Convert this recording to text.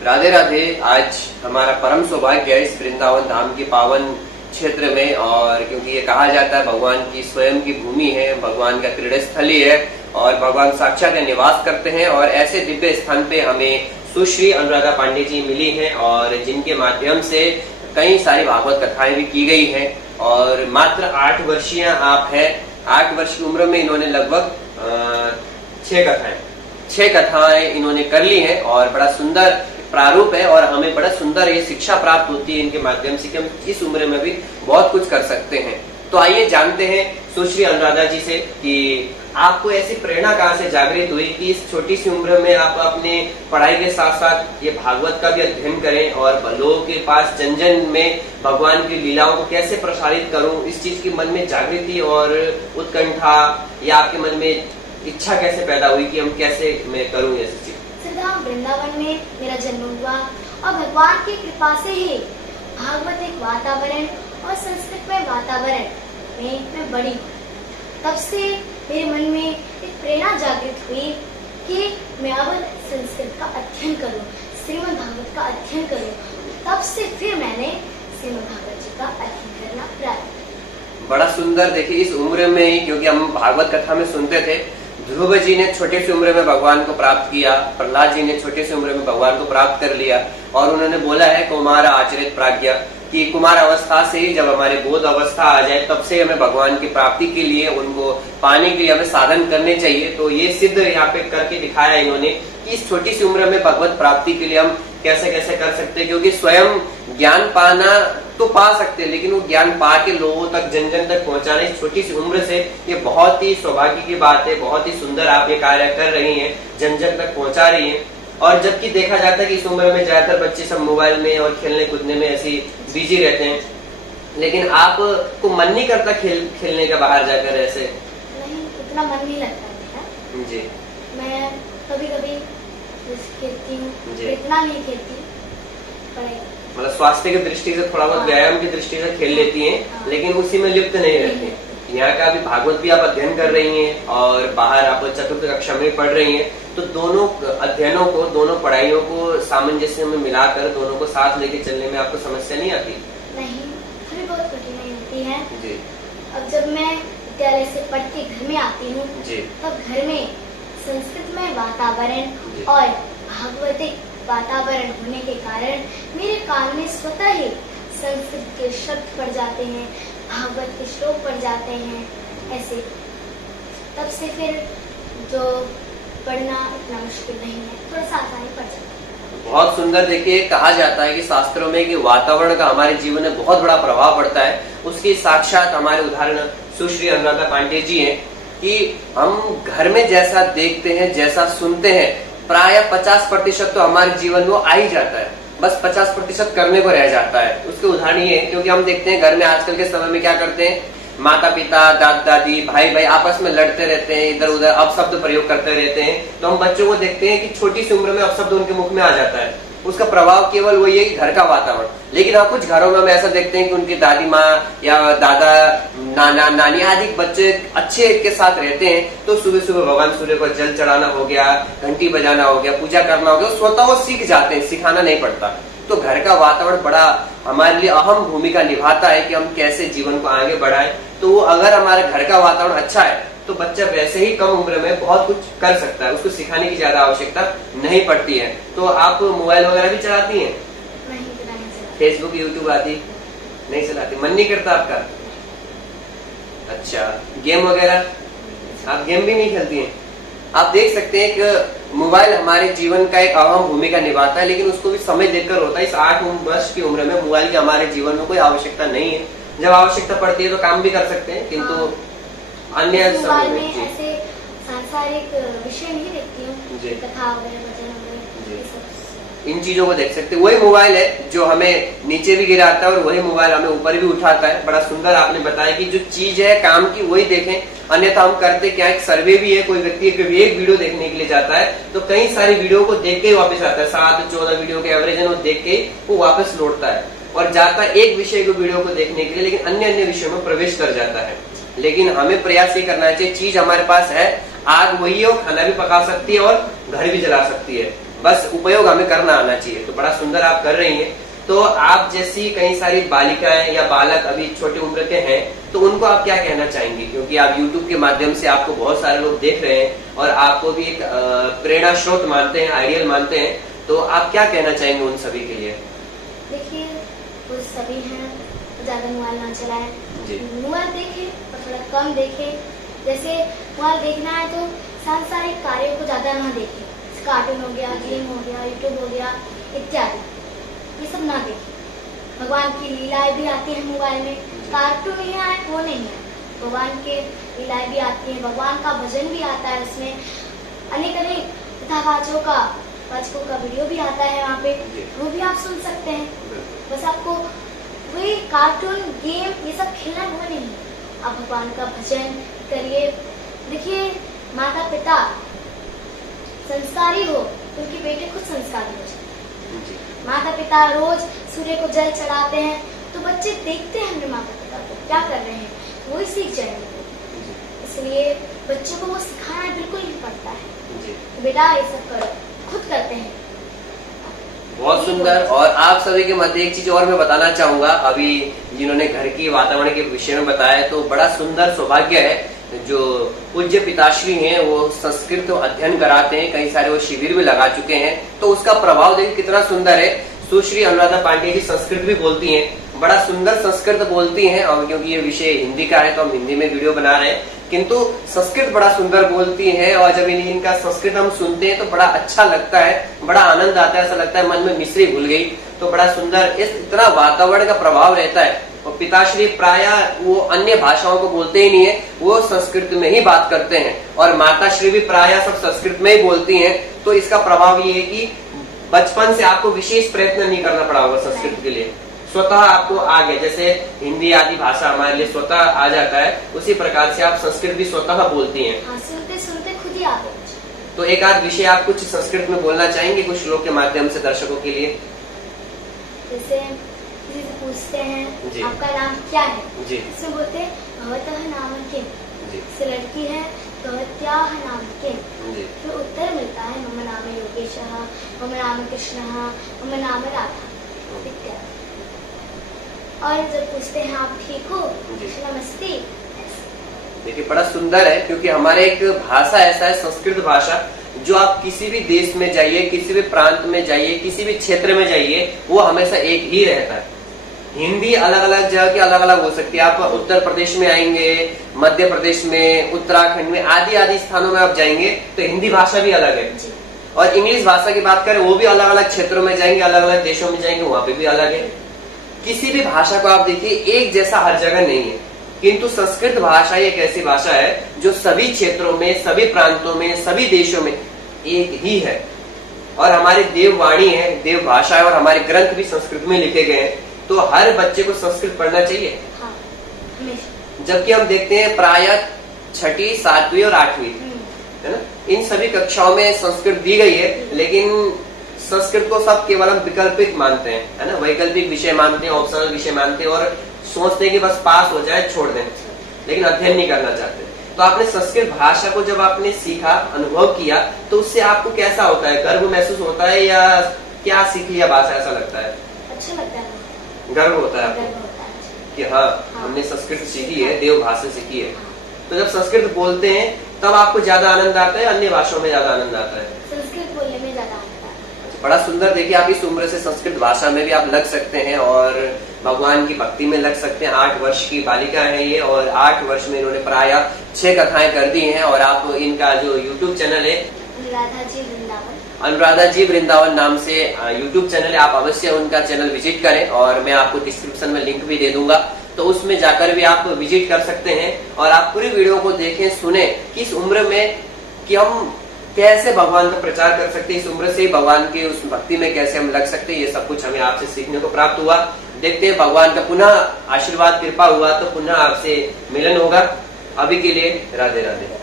राधे राधे। आज हमारा परम सौभाग्य है इस वृंदावन धाम के पावन क्षेत्र में, और क्योंकि ये कहा जाता है भगवान की स्वयं की भूमि है, भगवान का क्रीड़ा स्थली है और भगवान साक्षात निवास करते हैं। और ऐसे दिव्य स्थान पे हमें सुश्री अनुराधा पांडे जी मिली हैं और जिनके माध्यम से कई सारी भागवत कथाएं भी की गई हैं। और मात्र 8 वर्षीय आप हैं। 8 वर्ष की उम्र में इन्होंने लगभग 6 कथाएं इन्होंने कर ली हैं और बड़ा सुंदर प्रारूप है। और हमें बड़ा सुंदर ये शिक्षा प्राप्त होती है इनके माध्यम से कि हम इस उम्र में भी बहुत कुछ कर सकते हैं। तो आइए जानते हैं सुश्री अनुराधा जी से कि आपको ऐसी प्रेरणा कहाँ से जागृत हुई कि इस छोटी सी उम्र में आप अपने पढ़ाई के साथ साथ ये भागवत का भी अध्ययन करें और लोगों के पास जन जन में भगवान की लीलाओं को कैसे प्रसारित करूं, इस चीज की मन में जागृति और उत्कंठा या आपके मन में इच्छा कैसे पैदा हुई कि हम कैसे मैं करूं ऐसी चीज? श्रीधाम वृंदावन में मेरा जन्म हुआ और भगवान की कृपा से ही भागवतिक वातावरण और संस्कृत में वातावरण में मैं बड़ी। तब से मेरे मन में एक प्रेरणा जागृत हुई कि मैं अब संस्कृत का अध्ययन करूं, श्रीमद् भागवत का अध्ययन करूं। तब से फिर मैंने श्रीमद् भागवत जी का अध्ययन करना प्रारंभ किया। बड़ा सुंदर। देखिए इस उम्र में ही, क्योंकि हम भागवत कथा में सुनते थे ध्रुव जी ने छोटे सी उम्र में भगवान को प्राप्त किया, प्रहलाद जी ने छोटे सी उम्र में भगवान को प्राप्त कर लिया। और उन्होंने बोला है कुमार आचरित प्राज्ञा कि कुमार अवस्था से ही जब हमारे बोध अवस्था आ जाए तब से हमें भगवान की प्राप्ति के लिए, उनको पाने के लिए हमें साधन करने चाहिए। तो ये सिद्ध यहाँ पे करके दिखाया इन्होंने कि इस छोटी सी उम्र में भगवत प्राप्ति के लिए हम कैसे कैसे कर सकते हैं। क्योंकि स्वयं ज्ञान पाना तो पा सकते हैं, लेकिन वो ज्ञान पा के लोगों तक, जन जन तक पहुंचाना इस छोटी सी उम्र से, ये बहुत ही सौभाग्य की बात है। बहुत ही सुंदर आप ये कार्य कर रही हैं, जन जन तक पहुंचा रही हैं। और जबकि देखा जाता है कि इस उम्र में ज्यादातर बच्चे सब मोबाइल में और खेलने कूदने में ऐसी बिजी रहते हैं, लेकिन आपको मन नहीं करता खेलने का बाहर जाकर? ऐसे नहीं, उतना मन नहीं लगता मेरा जी। मैं कभी कभी खेलती हूँ, इतना नहीं खेलती। मतलब स्वास्थ्य की दृष्टि से थोड़ा बहुत व्यायाम की दृष्टि से खेल लेती हैं, लेकिन उसी में लिप्त नहीं रहती। यहाँ का भी भागवत भी आप अध्ययन कर रही हैं और बाहर आप चतुर्थ कक्षा में पढ़ रही हैं, तो दोनों अध्ययनों को, दोनों पढ़ाइयों को सामंजस्य में मिलाकर दोनों को साथ लेके चलने में आपको समस्या नहीं आती? नहीं, थोड़ी बहुत कठिनाई होती है जी। अब जब मैं विद्यालय से पढ़ के घर में आती हूँ तब घर में संस्कृत में वातावरण और भागवतिक वातावरण होने के कारण मेरे कान में स्वतः ही संस्कृत के शब्द पड़ जाते हैं, भागवत के श्लोक पड़ जाते हैं। ऐसे तब से फिर जो पढ़ना इतना मुश्किल नहीं है, थोड़ा सा आसानी पड़ जाता है। बहुत सुंदर। देखिए कहा जाता है कि शास्त्रों में कि वातावरण का हमारे जीवन में बहुत बड़ा प्रभाव पड़ता है। उसकी साक्षात हमारे उदाहरण सुश्री अनुराधा पांडे जी हैं कि हम घर में जैसा देखते हैं, जैसा सुनते हैं, प्राय 50% तो हमारे जीवन में आ ही जाता है। बस 50% करने को रह जाता है। उसके उदाहरण ये है, क्योंकि हम देखते हैं घर में आजकल के समय में क्या करते हैं, माता पिता, दादा दादी, भाई भाई आपस में लड़ते रहते हैं, इधर उधर अपशब्द प्रयोग करते रहते हैं। तो हम बच्चों को देखते हैं कि छोटी सी उम्र में अपशब्द उनके मुख में आ जाता है। उसका प्रभाव केवल वही है कि घर का वातावरण। लेकिन हाँ, कुछ घरों में हम ऐसा देखते हैं कि उनकी दादी माँ या दादा, नाना, नानी आदि बच्चे अच्छे के साथ रहते हैं, तो सुबह सुबह भगवान सूर्य को जल चढ़ाना हो गया, घंटी बजाना हो गया, पूजा करना हो गया, स्वतः वो सीख जाते हैं, सिखाना नहीं पड़ता। तो घर का वातावरण बड़ा हमारे लिए अहम भूमिका निभाता है कि हम कैसे जीवन को आगे बढ़ाएं। तो अगर हमारे घर का वातावरण अच्छा है तो बच्चा वैसे ही कम उम्र में बहुत कुछ कर सकता है, उसको सिखाने की ज्यादा आवश्यकता नहीं पड़ती है। तो आप मोबाइल वगैरह भी चलाती हैं? नहीं, फेसबुक, यूट्यूब आदि नहीं चलाती? मन नहीं करता आपका? अच्छा, गेम वगैरह? आप गेम भी नहीं खेलती हैं? आप देख सकते हैं कि मोबाइल हमारे जीवन का एक अहम भूमिका निभाता है, लेकिन उसको भी समय देकर होता है। इस 8 वर्ष की उम्र में मोबाइल की हमारे जीवन में कोई आवश्यकता नहीं है। जब आवश्यकता पड़ती है तो काम भी कर सकते हैं, किंतु अन्य मोबाइल में ऐसे सांसारिक विषय नहीं देखती हूँ, कथा वगैरह, भजन वगैरह, इन चीजों को देख सकते हैं। वही मोबाइल है जो हमें नीचे भी गिराता है और वही मोबाइल हमें ऊपर भी उठाता है। बड़ा सुंदर आपने बताया कि जो चीज है काम की वही देखें, अन्यथा हम करते क्या, एक सर्वे भी है, कोई व्यक्ति एक वीडियो देखने के लिए जाता है तो कई सारी वीडियो को देख के वापस आता है। 7-14 वीडियो के एवरेज है, वो देख के वो वापस लौटता है और जाता है एक विषय को वीडियो को देखने के लिए, लेकिन अन्य अन्य विषयों में प्रवेश कर जाता है। लेकिन हमें प्रयास ये करना चाहिए, चीज हमारे पास है, आग वही है, खाना भी पका सकती है और घर भी जला सकती है। बस उपयोग हमें करना आना चाहिए। तो बड़ा सुंदर आप कर रही हैं। तो आप जैसी कई सारी बालिकाएं या बालक अभी छोटी उम्र के हैं, तो उनको आप क्या कहना चाहेंगे? क्योंकि आप YouTube के माध्यम से आपको बहुत सारे लोग देख रहे हैं और आपको भी एक प्रेरणा स्रोत मानते हैं, आइडियल मानते हैं, तो आप क्या कहना चाहेंगे उन सभी के लिए? देखिए, वो सभी हैं, ज्यादा मोबाइल ना चलाएं, मोबाइल देखें और थोड़ा कम देखें। जैसे मोबाइल देखना है तो सांसारिक कार्यों को ज्यादा ना देखें, कार्टून हो गया, गेम हो गया, यूट्यूब हो गया इत्यादि, ये सब ना देखें। भगवान की लीलाएं भी आती हैं मोबाइल में, कार्टून ही है वो नहीं है, भगवान के लीलाएं भी आती हैं, भगवान का भजन भी आता है उसमें, अनेक अनेक कथावाचकों का वीडियो भी आता है वहाँ पे, वो भी आप सुन सकते हैं। बस आपको वही कार्टून गेम ये सब खेलना वो नहीं है, आप भगवान का भजन करिए। देखिए, माता पिता संस्कारी हो तो उनके बेटे खुद संस्कारी हो जाते हैं। माता पिता रोज सूर्य को जल चढ़ाते हैं तो बच्चे देखते हैं अपने माता पिता को क्या कर रहे हैं, वो ही सीख जाएंगे। इसलिए बच्चों को वो सिखाना बिल्कुल नहीं पड़ता है कि बेटा ये सब करो, खुद करते हैं। बहुत सुंदर। और आप सभी के मध्य एक चीज और मैं बताना चाहूंगा, अभी जिन्होंने घर की वातावरण के विषय में बताया, तो बड़ा सुंदर सौभाग्य है जो पूज्य पिताश्री हैं वो संस्कृत अध्ययन कराते हैं, कई सारे वो शिविर भी लगा चुके हैं, तो उसका प्रभाव देखिए कितना सुंदर है। सुश्री अनुराधा पांडे जी संस्कृत भी बोलती हैं, बड़ा सुंदर संस्कृत बोलती हैं, और क्योंकि ये विषय हिंदी का है तो हम हिंदी में वीडियो बना रहे हैं, किंतु संस्कृत बड़ा सुंदर बोलती हैं। और जब इनका संस्कृत हम सुनते हैं तो बड़ा अच्छा लगता है, बड़ा आनंद आता है, ऐसा लगता है मन में मिश्री घुल गई। तो बड़ा सुंदर इतना वातावरण का प्रभाव रहता है। और पिताश्री प्राय वो अन्य भाषाओं को बोलते ही नहीं है, वो संस्कृत में ही बात करते हैं, और माताश्री भी प्राय सब संस्कृत में ही बोलती हैं। तो इसका प्रभाव ये है कि बचपन से आपको विशेष प्रयत्न नहीं करना पड़ा होगा संस्कृत के लिए, स्वतः आपको आ गया। जैसे हिंदी आदि भाषा हमारे लिए स्वतः आ जाता है, उसी प्रकार से आप संस्कृत भी स्वतः बोलती हैं। हाँ, सुनते सुनते खुद ही आते हैं। तो एक आध विषय आप कुछ संस्कृत में बोलना चाहेंगे कुछ श्लोक के माध्यम से दर्शकों के लिए? जैसे पूछते हैं आपका नाम क्या है, इसमें बोलते हैं भवतः नाम किम, जैसे लड़की है तो भवत्याः नाम किम, फिर उत्तर मिलता है मम नाम योगेशः, मम नाम कृष्णः, मम नाम राधा इत्यादि। और जब पूछते हैं आप ठीक हो, नमस्ते। देखिए बड़ा सुंदर है, क्योंकि हमारे एक भाषा ऐसा है संस्कृत भाषा, जो आप किसी भी देश में जाइए, किसी भी प्रांत में जाइए, किसी भी क्षेत्र में जाइए, वो हमेशा एक ही रहता है। हिंदी अलग अलग जगह की अलग अलग हो सकती है। आप उत्तर प्रदेश में आएंगे, मध्य प्रदेश में, उत्तराखंड में, आदि आदि स्थानों में आप जाएंगे तो हिंदी भाषा भी अलग है। और इंग्लिश भाषा की बात करें, वो भी अलग अलग क्षेत्रों में जाएंगे, अलग अलग देशों में जाएंगे, वहां पे भी अलग है। किसी भी भाषा को आप देखिए एक जैसा हर जगह नहीं है, किंतु संस्कृत भाषा एक ऐसी भाषा है जो सभी क्षेत्रों में, सभी प्रांतों में, सभी देशों में एक ही है। और हमारी देववाणी है, देव भाषा है, और हमारे ग्रंथ भी संस्कृत में लिखे गए हैं। तो हर बच्चे को संस्कृत पढ़ना चाहिए। हाँ, जबकि हम देखते हैं प्राय 6ठी, 7वीं और 8वीं, है ना, इन सभी कक्षाओं में संस्कृत दी गई है, लेकिन संस्कृत को सब केवल हम विकल्पिक मानते हैं, है ना, वैकल्पिक विषय मानते हैं, ऑप्शनल विषय मानते हैं, और सोचते हैं कि बस पास हो जाए छोड़ दें, लेकिन अध्ययन नहीं करना चाहते। तो आपने संस्कृत भाषा को जब आपने सीखा, अनुभव किया, तो उससे आपको कैसा होता है? गर्व महसूस होता है या क्या सीख लिया भाषा, ऐसा लगता है? अच्छा लगता है, गर्व होता है आपको कि हाँ हमने संस्कृत सीखी है, देव भाषा सीखी है। तो जब संस्कृत बोलते हैं तब आपको ज्यादा आनंद आता है, अन्य भाषाओं में ज्यादा आनंद आता है? संस्कृत बोलने में ज्यादा आनंद आता है। बड़ा सुंदर। देखिए आप इस उम्र से संस्कृत भाषा में भी आप लग सकते हैं और भगवान की भक्ति में लग सकते हैं। 8 वर्ष की बालिका है ये, और 8 वर्ष में इन्होंने प्राय 6 कथाएं कर दी हैं। और आप इनका जो यूट्यूब चैनल है अनुराधा जी वृंदावन नाम से यूट्यूब चैनल है, आप अवश्य उनका चैनल विजिट करें, और मैं आपको डिस्क्रिप्शन में लिंक भी दे दूंगा, तो उसमें जाकर भी आप विजिट कर सकते हैं। और आप पूरी वीडियो को देखें, सुने कि इस उम्र में कि हम कैसे भगवान का प्रचार कर सकते हैं, इस उम्र से भगवान की उस भक्ति में कैसे हम लग सकते हैं, ये सब कुछ हमें आपसे सीखने को प्राप्त हुआ। देखते हैं भगवान का पुनः आशीर्वाद कृपा हुआ तो पुनः आपसे मिलन होगा। अभी के लिए राधे राधे।